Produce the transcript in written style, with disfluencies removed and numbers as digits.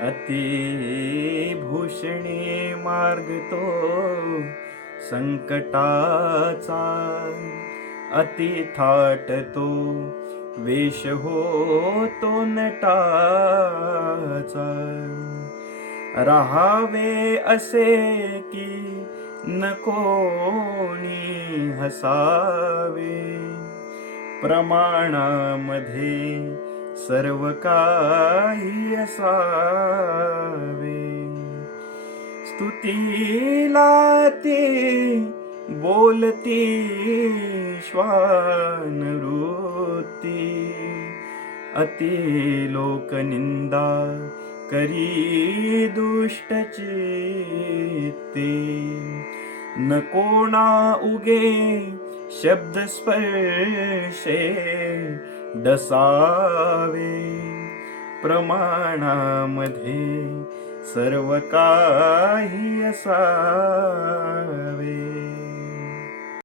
अति भूषणे मार्ग तो संकटाचा, अति थाट तो वेश होतो नटाचा. राहावे असे की न कोणी हसावे, प्रमाणामध्ये सर्व काही असावे. स्तुतीला ती बोलती श्वानवृत्ती, अति लोकनिंदा करी दुष्टचित्ते. न कोणा उगे शब्द स्पर्शे डसावे, प्रमाणामध्ये सर्व काही असावे.